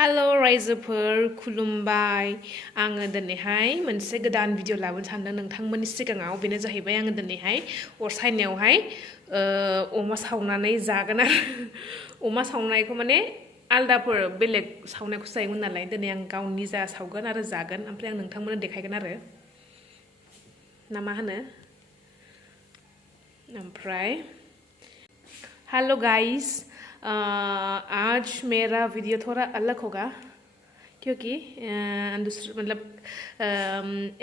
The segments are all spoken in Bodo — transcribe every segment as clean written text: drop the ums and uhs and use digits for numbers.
हेलो रायजोफोर खुलुमबाय आङो दिनैहाय मोनसे गोदान भिडिअ लाबोनो सानदों नोंथांमोननि सिगाङाव बेनो जाहैबाय आङो दिनैहाय अर सायनायावहाय अमा सावनानै जागोन आरो अमा सावनायखौ माने आलदाफोर बेलेग सावनायखौ जायोमोन नालाय दिनै आं गावनि निजा सावगोन आरो जागोन ओमफ्राय आं नोंथांमोननो देखायगोन आरो ना मा होनो ओमफ्राय हेलो गाइस आज मेरा वीडियो थोड़ा अलग होगा क्योंकि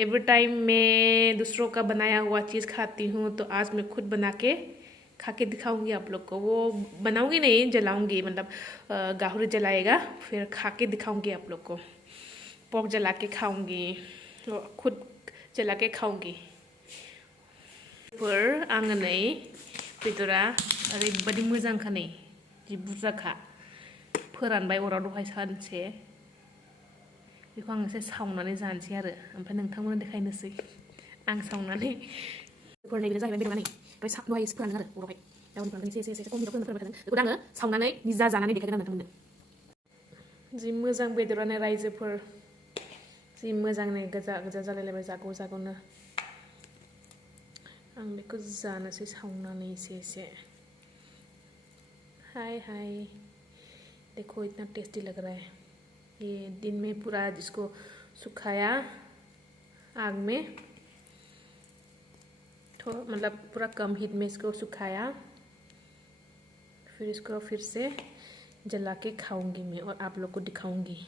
एवरी टाइम मैं दूसरों का बनाया हुआ चीज़ खाती हूँ तो आज मैं खुद बना के खा के दिखाऊंगी आप लोग को। वो बनाऊंगी नहीं, जलाऊंगी, मतलब गाहरी जलाएगा फिर खा के दिखाऊंगी आप लोग को। पोर्क जला के खाऊंगी, खुद जला के खाऊंगी। पर आङो नै बेदरा ओरैबायदि मोजांखा नै जि बुरजाखा फोरानबाय अराव दहाय सानसे बेखौ आं एसे सावनानै जानोसै आरो ओमफ्राय नोंथांमोननो देखायनोसै आं सावनानै फोरनायनो जाहैबाय बेदरा नै ओमफ्राय दहाय फोरानदों आरो अरावहाय दाउन फोरानदों एसे खम फोरानबाय थादों बेखौ आङो सावनानै निजा जानानै देखायगोन आरो नोंथांमोननो। जि मोजां बेदरानो रायजोफोर, जि मोजां नै गोजा गोजा जालायलायबाय जागौ जागौनो। आं बेखौ जानोसै सावनानै एसे हाय हाय देखो इतना टेस्टी लग रहा है। ये दिन में पूरा इसको सुखाया आग में, थोड़ा मतलब पूरा कम हीट में इसको सुखाया, फिर इसको फिर से जला के खाऊंगी मैं और आप लोग को दिखाऊंगी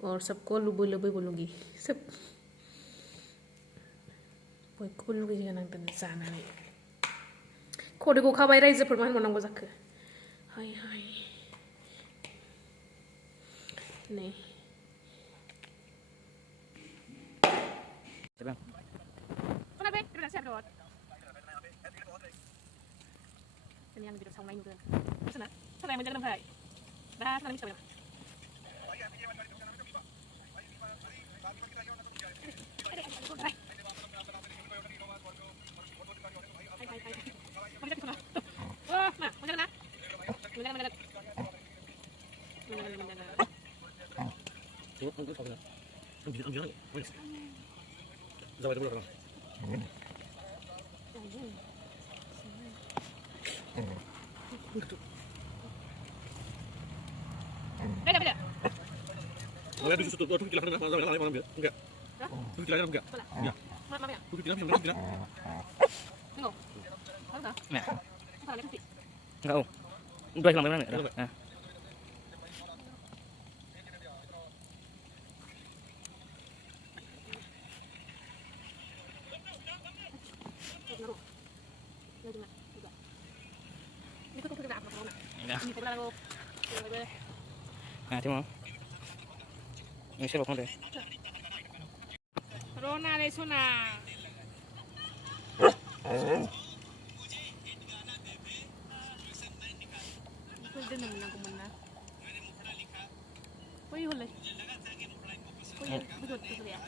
और सबको लुबो लुबो बोलूँगी। सब बयखौबो लुगैगोन आं दिनै जानानै। खदै गखाबाय रायजोफोर, मा होनबावनांगौ जाखो। हाय हाय नै ini yang bikin saungan juga. Sana, sana yang menjaga nampak. Dah, sana bisa berapa? Oh, nah, menjaga nak. Menjaga. Beda. Oh ya, itu tuh kilasan enggak? Itu kilasan enggak? Enggak. Mana ya? Itu kilasan enggak? Tengok. Tahu tak? Nè. Apa lagi sih? Enggak, Om. Udah hilang mana? Nah. Nah, thế mà. Mình sẽ bọc không đấy. Rona đây Sona. Kuda naman ako muna. Koy hulay. Koy budot ya.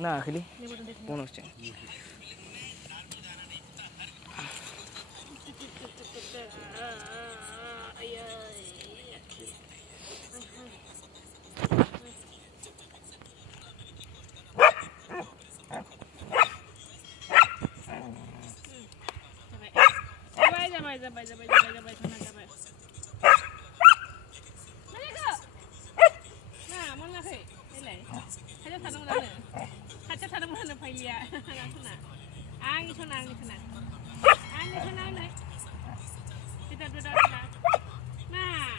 Nah, akhirnya. Bonus cek. Sabay. Nah, mau nggak sih? Ini. Haja tanam mana? Haja tanam mana payah? Angin sana. Nih. Kita duduk sana. Nah,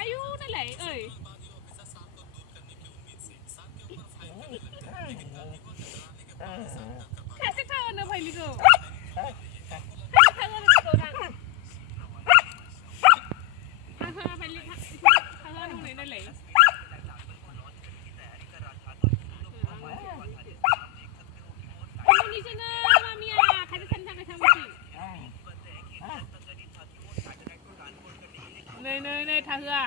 ayo nilai, oi. Kasih tahu na payah itu. thà hừa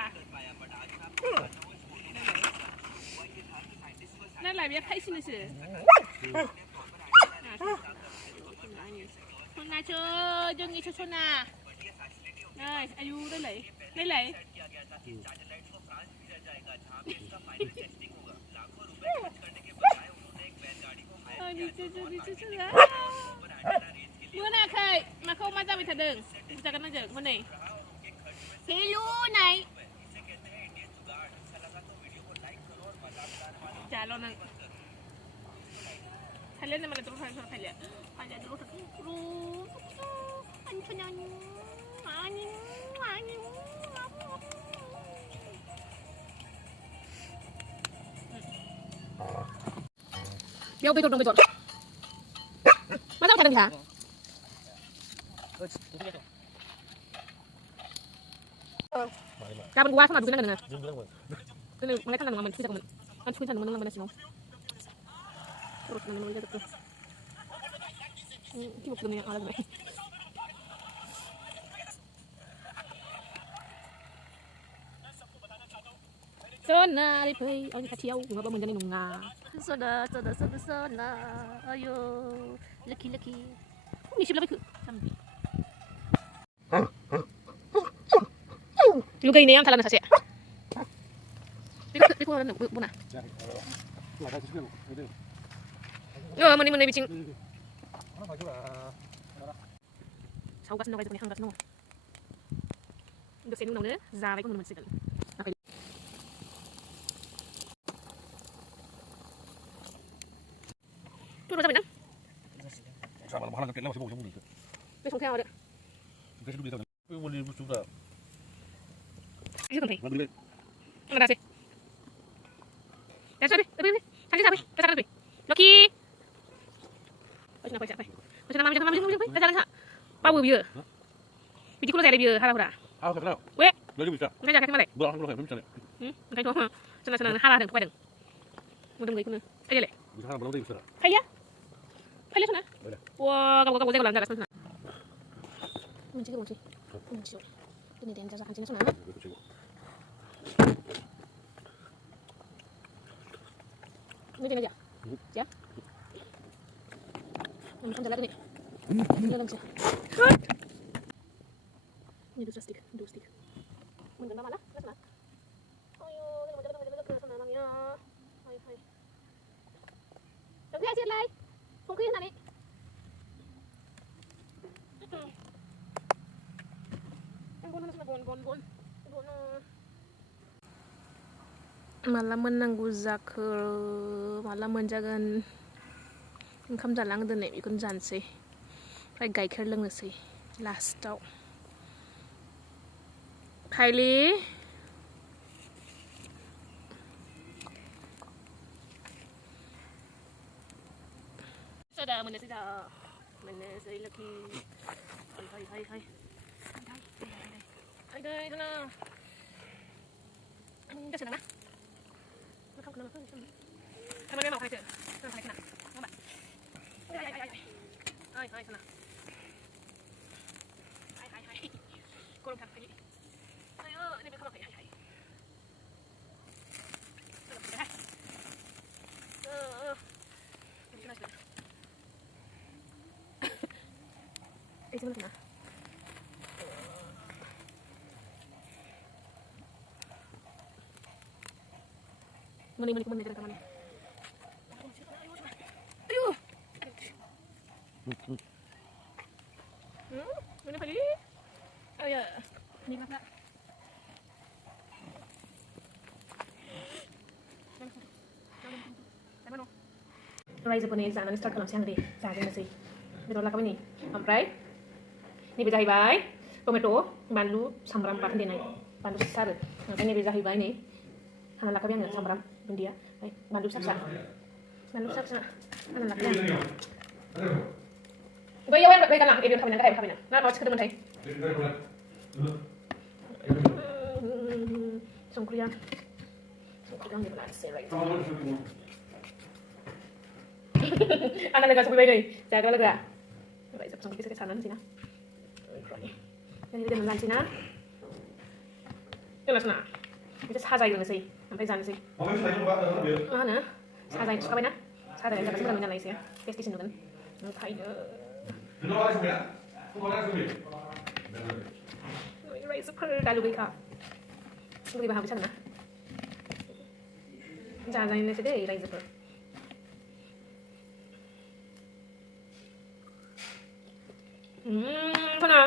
นั่นแหละเบี้ยไพ่สินะสิชนะเชอยังงี้ชนะได้อายุได้เลยได้เลยเมื่อน่ะเคยมาเข้ามาจะไปถดึงจะกันนั่งเจอคนไหนพี่รู้ไหนจ่าเรานั่งใครเล่นเนี่ยมันจะรู้ใครใครเล่นใครจะรู้รู้อันชนะเดี๋ยวไปจดลงไปจดมาต้องทำอะไรคะการมันว่าขนาดดูนั่นกันนะก็เลยมันได้ขนาดมันช่วยจากมันช่วยฉันมันต้องมันได้สิน้องรถมันจะตัวที่บอกตัวนี้อะไรแบบนี้Sona đi phơi, ông đi theo, chúng ta mình nung ngà. Sona, ayo, lucky. Ni siapa lagi? Sambil. Luka ini yang kalah nasi. Piku mana? Buna. Yo, mana bicing. Sau gas nong itu hang gas nong. Udah senung nong deh, zawai ko mun sigal. Tuh sampai nang. Sama mahalan kan lawas sebelum itu. Wis song ada. Kita sudah bisa. Boleh sudah. Itu kan. Boleh. Mana sih? Ya sampai. Sampai. Kita sampai. Loki. Macam apa? Macam jalan tak? Power biar. Biji kulo saya ada biar, halah. Ah, kenal. Weh. Boleh bisa. Macam jalan mana? Boleh bisa. Macam tu. Senang halah dengan kuadeng. Mudah mudahan kuna. Aja le. Bisa belum bisa. Kaya? Kaya sana? Wah, kamu saya ulang jalan sana. Mencik. Ini dia yang jalan sini sana. Ini aja. Ya. Kamu jalan ni. Jalan saja. Ini dua stick. Mungkin mana? Sana. Ayo, jalan ke sana namanya. Hai. Đừng theo chuyện này không khí thế nào đi em buồn malah menanggu zakir malah menjaga oंखाम जालांदोनै बेखौनो जानोसै ओमफ्राय गाइखेर लोंनोसै लास्टाव फाइलि Sudah menesai lagi. Hai. Hai sana. Dah sana. Kau kenapa kau sana? Kamu ni mau hai je. Sana hai sana. Nampak? Hai sana. Hai. Kau lompat lagi. Ayo, ni berkau hai. Itu mana? Mana jalan mana? Aduh. Mana pergi? Oh ya, ni mana? Rai sebenarnya jangan start kalau siang deh, jangan masih. Betul lah kami ni, ampai. Ini bisa hibai, tomato, bandu, sambram pakai denai, bandu besar. Nanti ini bisa hibai ni, anak laki yang sambram bendia, bandu besar. Anak laki yang. Gaya yang baik kan lah, ini kami nak. Nak mau cakap dengan saya. Songkriang ni benar serai. Anak lega sampai baik, jaga lega. Baik, sampai ke sana sini. Jadi dia melanci na. Jelas nak. Itu sajaयग्रोनोसै ओमफ्राय जानोसै. माबायदि सायख'नो बा बेयो? मा होनो साजाय सुखाबायना साजायनाय जाबासो मोजां जानाय एसे टेस्टिसिन नुगोन ओंखायनो राइजोफोर दा लुगैखा लुगैबा हाबैसागोन ना जाजायनोसै दै राइजोफोर खोना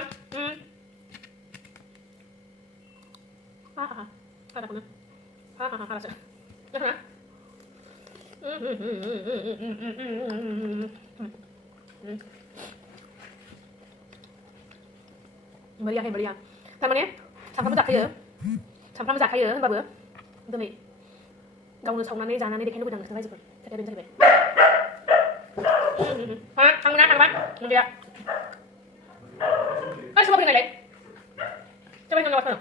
hahaha kadakunya hahaha rasa ya meriah ya meriah थारमाने सामफ्रामबो जाखायो होनबाबो दिनै गावनो सावनानै जानानै देखायनो लुबैदों नोंसोर रायजोफोर खोथाया बेनो जाहैबाय हा थांगोना थांबा नोंदिया सोरबा फैनायलाय सोरबा फैनाय नङा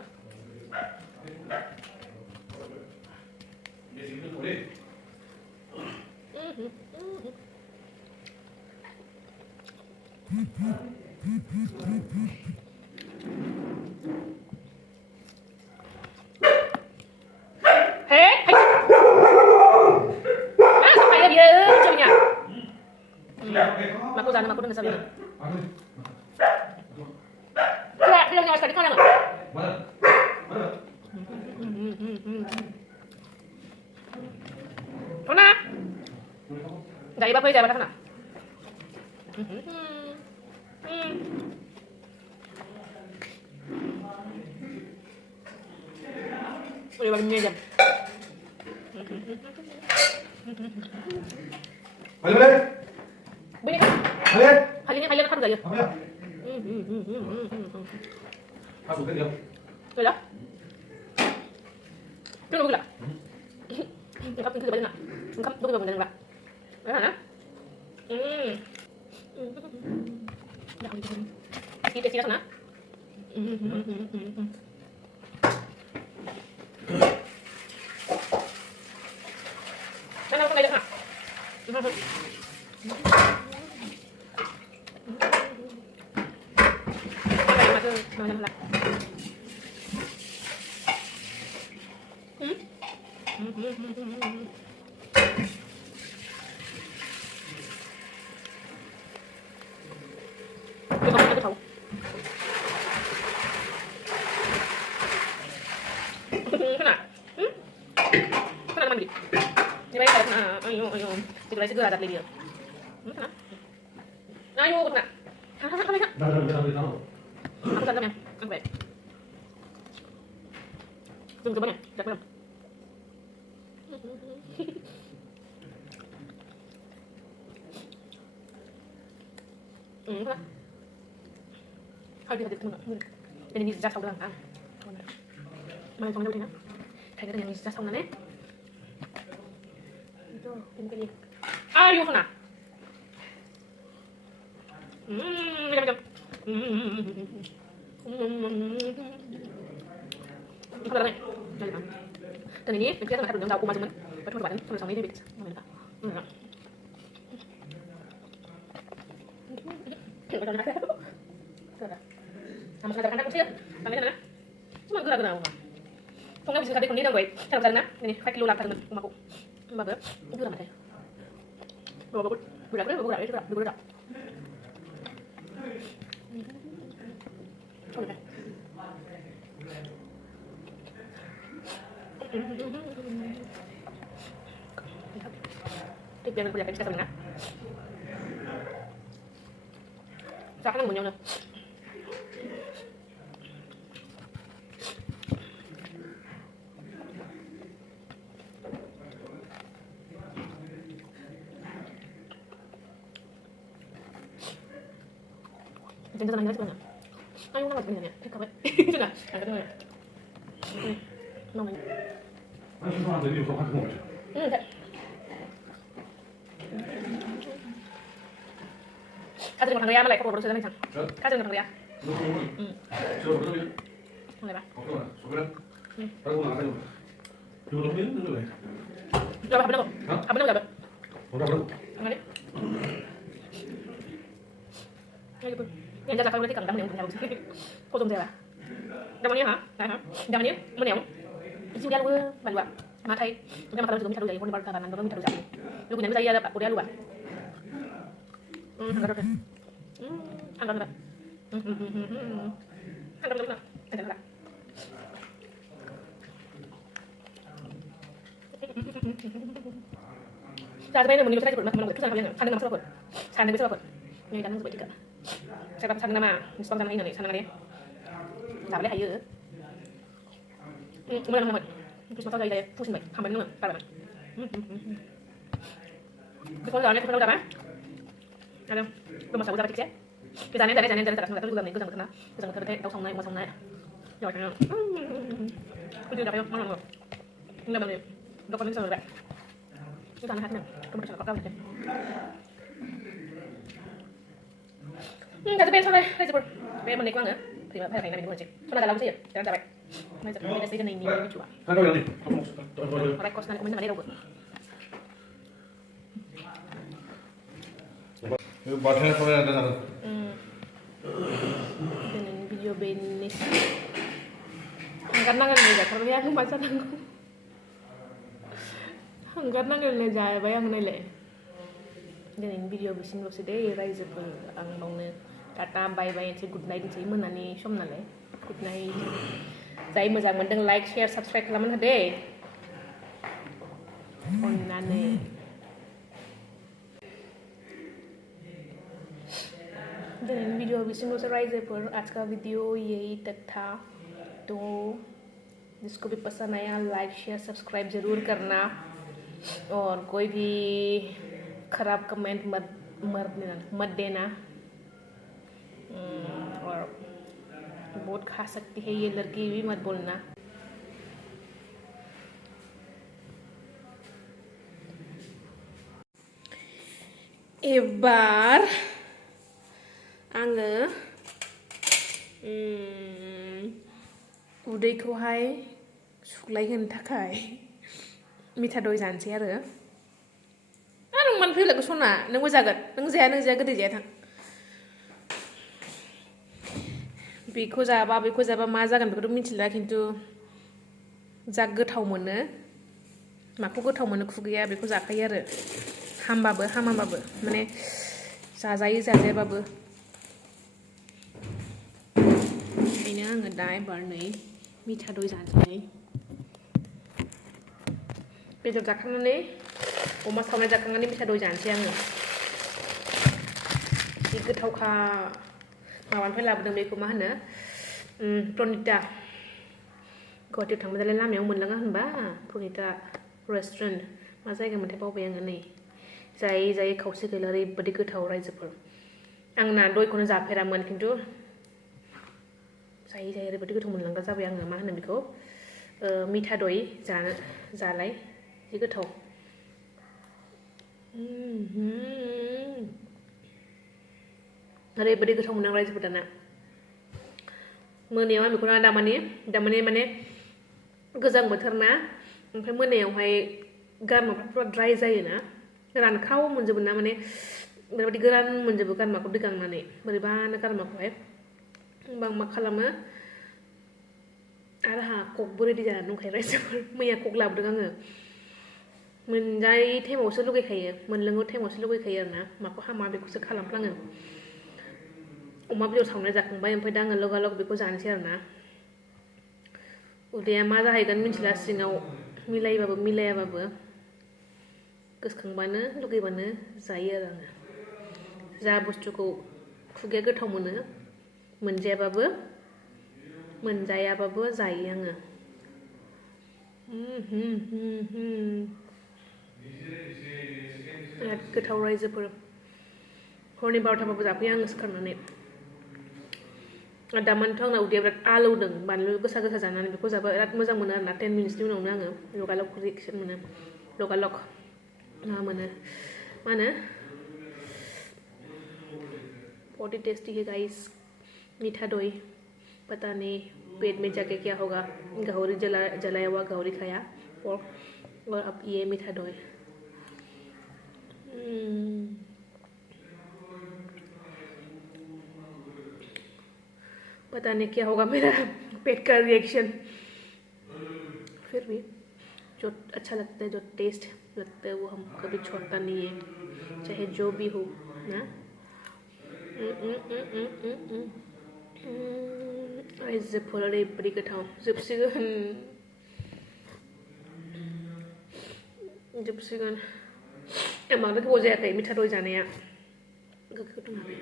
Hei, hei. Ah, sampai dia hijaunya. Aku sana aku udah ngeselin. Tidak, dia nyawa sekali kan? Mana? Mana? Nggak iba jangan sana. Udah bagian jam. Balik. Bunyi kan? Balik. Kalian kan gaya. Apa ya? Masukin dia. Udah. Tunggu dulu lah. Engkau tinggal balik nak. Engkau tunggu bangun dulu lah. Mana? Dah gitu. Kita sini sana. Mana aku ngajak nak? Mana lah? Aku tahu. Kena? Kena mandi? Di mana kena? Ayo. Segera ada dia. Kena? Ayo, kena. Kena. Aku tak kena. Aku baik. Tunggu banyak. Tak belum. Kena. Hadir teman. Ini zat saudarang. Mana kamu udah nak? Kayak ada yang zat saudarang Itu, ini. Ayo kena. Macam. Itu dah ni. Dan ini kita akan akan jauh macam mana? Betul betul. Terus sama ini bit. Mana? Sama sekali kan aku sih. Tangannya mana? Cuma gerak-gerak aku. Kau nggak bisa kade kuning dah gue. Cara cara na? Ini 5 kilo langkah dengan rumahku. Bagus. Itu dah mati. Bagus. Budak. Oke. Tiếp theo mình sẽ làm nè. Sao cái nó nhau nè. Jangan sama dia sebenarnya. Ayo nak buat ni. Kau buat. Sudah. Angkat dulu. Nama. Mana semua ada di bawah kamu? Tak. Kau jangan makan dia, malah kau baru saja macam. Kau jangan makan dia. Coba betul. Boleh tak? Oke, sebenarnya. Aku nak tanya. Dulu ni dulu ni. Apa benar? Apa benar? Udah bro. Mana? Ya gitu. Yang jaga kau berarti kang dah yang punya. Kau jom dia lah. Damannya ha? Damannya mana yang? Isi dia lu bantu matai. Macam kalau juga minta dulu pun baru kanan baru minta dulu. Lu punya saya ada udah luar. Angkat dulu. Angkat dulu. Angkat dulu. Angkat dulu. Saya sebenarnya mau saya sebut nama saya kalian. Saya nama sebut. Saya nama sebut. Ini kan sebut juga. Saya dapat saya nama, sponsor nama ini nih, saya nama dia. Enggak boleh hayu. Mulai nama. Terus sponsor dari pusing baik. Hamban nama, parah. Sponsor kita udah apa? Ada. Rumah saya udah dapat cek. Kita nih dari terus juga nih, kita kenal. Kita tahu sama naik, sama naik. Ya kan. Udah dapat mana? Enggak boleh. Dokumen saya udah. Kita anak hatinya, kemudian saya pakai. Jadi besok deh, besok. Besok menikah nggak? Terima kasih karena minum aja. Pernah dalam sih ya, jangan capek. Macam ini sih kan ini juga. Kan kau yang ni. Rekos nanti kemudian ada robot. Baterai kau yang ada. Dengan video benis. Karena kan beda, kalau yang aku baca nanggung. Karena kan leja, bayang nilai. Dengan video bisin lo sedih, rise up ang bangun. Kata bye-bye and say good night and say menani som nalai. Good night. Saya moja mendeng like, share, subscribe kelaman hade. Onnane. Dengan video bisin lo से rise up आज का वीडियो यही तक था. तो जिसको भी पसंद आया लाइक शेयर सब्सक्राइब जरूर करना और कोई भी खराब कमेंट मत देना और बहुत खा सकती है ये लड़की भी मत बोलना. एबार आङो उदैखौहाय सुग्लायहोनो थाखाय मिथा दय जानोसै आरो. नों मानो फैलायखौ सना नोंबो जागोन नों जाया गोदै जाया थां. बेखौ जाबा मा जागोन बेखौथ' मिथिला खिन्थु जा गोथाव मोनो माखौ गोथाव मोनो खुगैया बेखौ जाखायो आरो. हामबाबो हामाबाबो माने जाजायो जाजायाबाबो. ओंखायनो आङो दा एबार नै मिथा दय जानोसै. बेदर जाखांनानै अमा सावनाय जाखांनानै मिथा दय जानोसै आङो. जि गोथावखा माबानिफ्राय लाबोदों बेखौ मा होनो प्रनिता. गुवाहाटीयाव थांबाय दालाय लामायाव मोनलाङा होनबा प्रनिता रेस्टुरेन्ट मा जायगा मोनथाय बावबाय आङो. नै जायै खावसे गैला ओरैबायदि गोथाव रायजोफोर. आंना दयखौनो जाफेरामोन खिन्थु जायै ओरैबायदि गोथाव मोनलांग्रा जाबाय आङो. मा होनो बेखौ मिथा दय जालाय जि गोथाव. ओरैबायदि गोथाव मोनो आं रायजोफोर दाना. मोनायाव आं बेखौनो दामाने माने गोजां बोथोर ना ओमफ्राय मोनायावहाय गारमाफ्रा पुरा ड्राय जायोना रानखाव मोनजोबो ना माने बेबायदि गोरान मोनजोबो गारमाखौ दै गांनानै बोरैबानो गारमाखौहाय. होमबा आं मा खालामो आरो आंहा ककबो रेडि जानानै दंखायो रायजोफोर. मैया कक लाबोदों आङो. मोनजायै टाइमावसो लुगैखायो मोनलोङै टाइमावसो लुगैखायो आरोना. माखौ हामा बेखौसो खालामफ्लाङो. अमा बेदर सावनाय जाखांबाय ओमफ्राय दा आङो लगालग बेखौ जानोसै आरोना. उदैया मा जाहैगोन मिथिला सिङाव मिलायोबाबो मिलायाबाबो गोसोखांबानो लुगैबानो जायो आरो आङो. जा बुस्थुखौ खुगाया गोथाव मोनो मोनजायाबाबो जायो आङो. बिराद गोथाव रायजोफोर. हरनि 12थाबाबो जाफैयो आङो सिखारनानै. दामानोथ' आंना उदैया बिराद आलौदों बानलु गोसा जानानै. बेखौ जाबा बिराद मोजां मोनो आरोना. 10 मिनिट्सनि उनावनो आङो लगालग रिएक्सन मोनो. लगालग मा होनो बहुत ही टेस्टी है गाइस मीठा दही. पता नहीं पेट में जाके क्या होगा. गाहौरी जलाया हुआ गाहौरी खाया और अब ये मीठा दही. पता नहीं क्या होगा मेरा पेट का रिएक्शन फिर भी जो अच्छा लगता है, जो टेस्ट लगता है वो हम कभी छोड़ता नहीं है, चाहे जो भी हो ना। रायजोफोर ओरैबायदि गोथाव जोबसिगोन बांद्राय गोबाव जायाखै मिठा दय जानाया गोखै दं नालाय।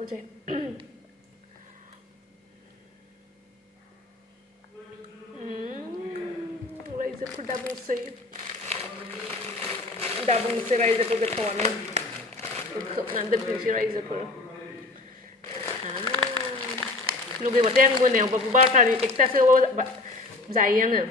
Hojai रायजोफोर दाबुंसै रायजोफोर गोथावानो खोबनानै दोनफिनसै रायजोफोर। लुगैबाथाय आं मोनायावबाबो 12टा 1टासोआव जायो आङो।